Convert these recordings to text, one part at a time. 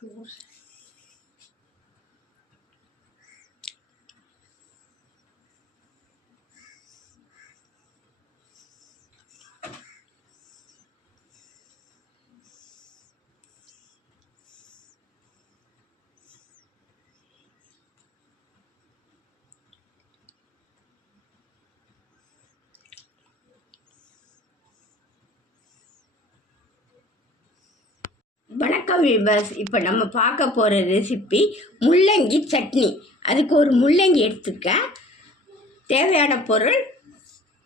主要是 வணக்கம் விபஸ் இப்போ நம்ம பார்க்க போகிற ரெசிபி முள்ளங்கி சட்னி. அதுக்கு ஒரு முள்ளங்கி எடுத்துருக்கேன். தேவையான பொருள்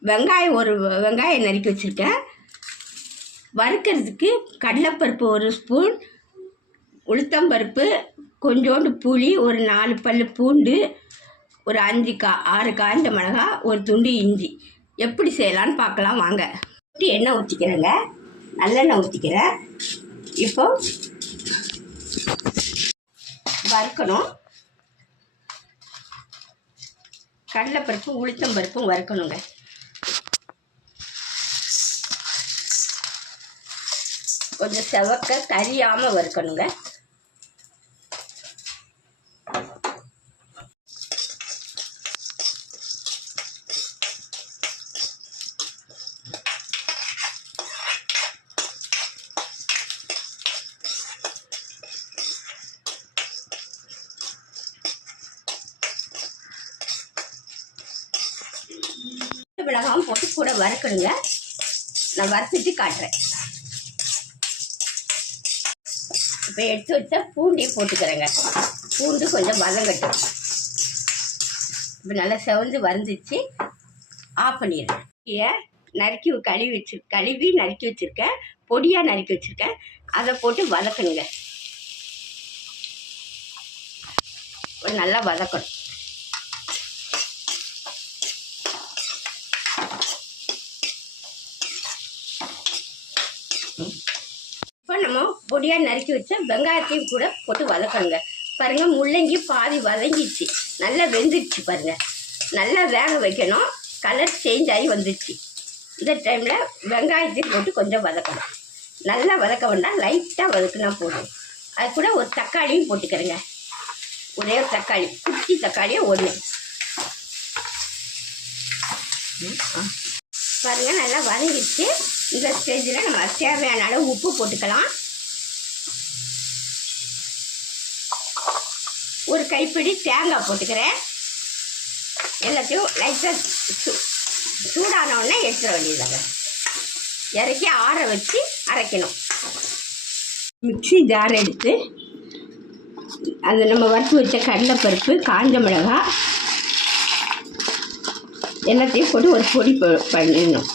வெங்காயம் ஒரு வெங்காயம் நறுக்கி வச்சுருக்கேன். வறுக்கிறதுக்கு கடலைப்பருப்பு ஒரு ஸ்பூன் உளுத்தம்பருப்பு கொஞ்சோண்டு புளி ஒரு நாலு பல் பூண்டு ஒரு அஞ்சு கா ஆறு காய்ந்த மிளகா ஒரு துண்டு இஞ்சி. எப்படி செய்யலான்னு பார்க்கலாம் வாங்க. எண்ணெய் ஊற்றிக்கிறேங்க நல்லெண்ணெய் ஊற்றிக்கிறேன் இப்போ வறுக்கணும். கடலைப்பருப்பும் உளுத்தம் பருப்பும் வறுக்கணுங்க. கொஞ்சம் செவக்க கரியாமல் வறுக்கணுங்க. மிளகாவும் போட்டு கூட வறுக்கணுங்க. நான் வறுத்துட்டு காட்டுறேன். இப்போ எடுத்து வச்சா பூண்டையும் போட்டுக்கிறேங்க. பூண்டு கொஞ்சம் வதங்கட்டும். இப்போ நல்லா செவந்து வறுந்துச்சு. ஆஃப் பண்ணிடுறேன். நறுக்கி கழுவி வச்சு கழுவி நறுக்கி வச்சுருக்கேன். பொடியாக நறுக்கி வச்சுருக்கேன். அதை போட்டு வதக்கணுங்க. நல்லா வதக்கணும் இப்போ நம்ம பொடியாக நறுக்கி வச்ச வெங்காயத்தையும் கூட போட்டு வதக்கணுங்க பாருங்கள் முள்ளங்கி பாதி வதங்கிச்சு நல்லா வெந்துடுச்சு பாருங்கள் நல்லா வேக வைக்கணும். கலர் சேஞ்ச் ஆகி வந்துடுச்சு. இந்த டைமில் வெங்காயத்தையும் போட்டு கொஞ்சம் வதக்கணும். நல்லா வதக்க வேண்டாம். லைட்டாக வதக்குனா போதும். அது கூட ஒரு தக்காளியும் போட்டுக்கிறேங்க. ஒரே ஒரு தக்காளி. குட்டி தக்காளியை ஒன்று பாருங்கள் நல்லா வதங்கிடுச்சு. இந்த ஸ்டேஜில் நம்ம தேவையான அளவு உப்பு போட்டுக்கலாம். ஒரு கைப்பிடி தேங்காய் போட்டுக்கிறேன். எல்லாத்தையும் லைட்டாக சூ சூடான உடனே எடுத்துட வேண்டியதாங்க இறக்கி ஆற வச்சு அரைக்கணும். மிக்ஸி ஜார் எடுத்து அது நம்ம வறுத்து வச்ச கடலைப்பருப்பு காஞ்ச மிளகாய் எல்லாத்தையும் போட்டு ஒரு பொடி பண்ணிடணும்.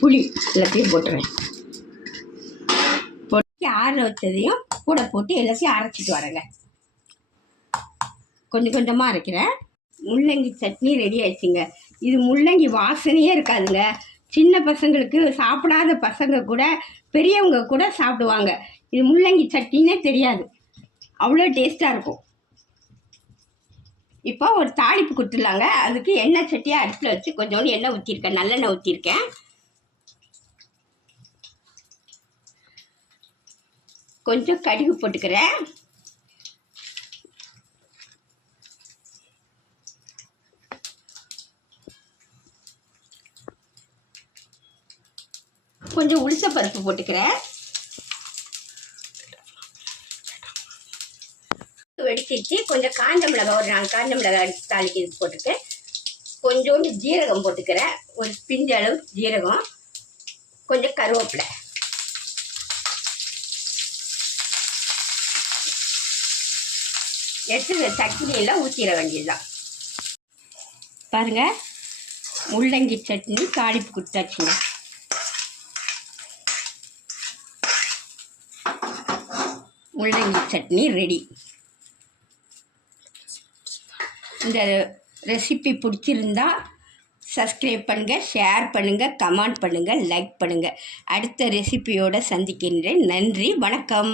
புளி எல்லாத்தையும் போட்டுறேன். பொடி ஆற வச்சதையும் கூட போட்டு எல்லாத்தையும் அரைச்சிட்டு வரேங்க. கொஞ்சம் கொஞ்சமாக அரைக்கிறேன். முள்ளங்கி சட்னி ரெடி ஆயிடுச்சுங்க. இது முள்ளங்கி வாசனையே இருக்காதுங்க. சின்ன பசங்களுக்கு சாப்பிடாத பசங்க கூட பெரியவங்க கூட சாப்பிடுவாங்க. இது முள்ளங்கி சட்னினே தெரியாது. அவ்வளோ டேஸ்ட்டாக இருக்கும். இப்போ ஒரு தாளிப்பு கொடுத்துடலாங்க. அதுக்கு எண்ணெய் சட்டியாக அடுப்பில் வச்சு கொஞ்சோண்டு எண்ணெய் ஊற்றிருக்கேன் நல்லெண்ணெய் ஊற்றிருக்கேன் கொஞ்சம் கடுகு போட்டுக்கிறேன். கொஞ்சம் உளுத்த பருப்பு போட்டுக்கிறேன். வெடிச்சிச்சு கொஞ்சம் காஞ்ச மிளகாய் ஒரு நாலு காஞ்ச மிளகாய் தாளிக்கு இது போட்டுட்டு கொஞ்சோண்டு ஜீரகம் போட்டுக்கிறேன். ஒரு பிஞ்சு அளவு ஜீரகம். கொஞ்சம் கருவேப்பிலை. எடுத்து சட்னியெல்லாம் ஊற்றிட வேண்டியதுதான். பாருங்கள் முள்ளங்கி சட்னி தாளிப்பு கொடுத்தாச்சுங்க முள்ளங்கி சட்னி ரெடி இந்த ரெசிபி பிடிச்சிருந்தா சப்ஸ்கிரைப் பண்ணுங்கள் ஷேர் பண்ணுங்கள் கமெண்ட் பண்ணுங்கள் லைக் பண்ணுங்கள் அடுத்த ரெசிபியோடு சந்திக்கின்றேன். நன்றி வணக்கம்.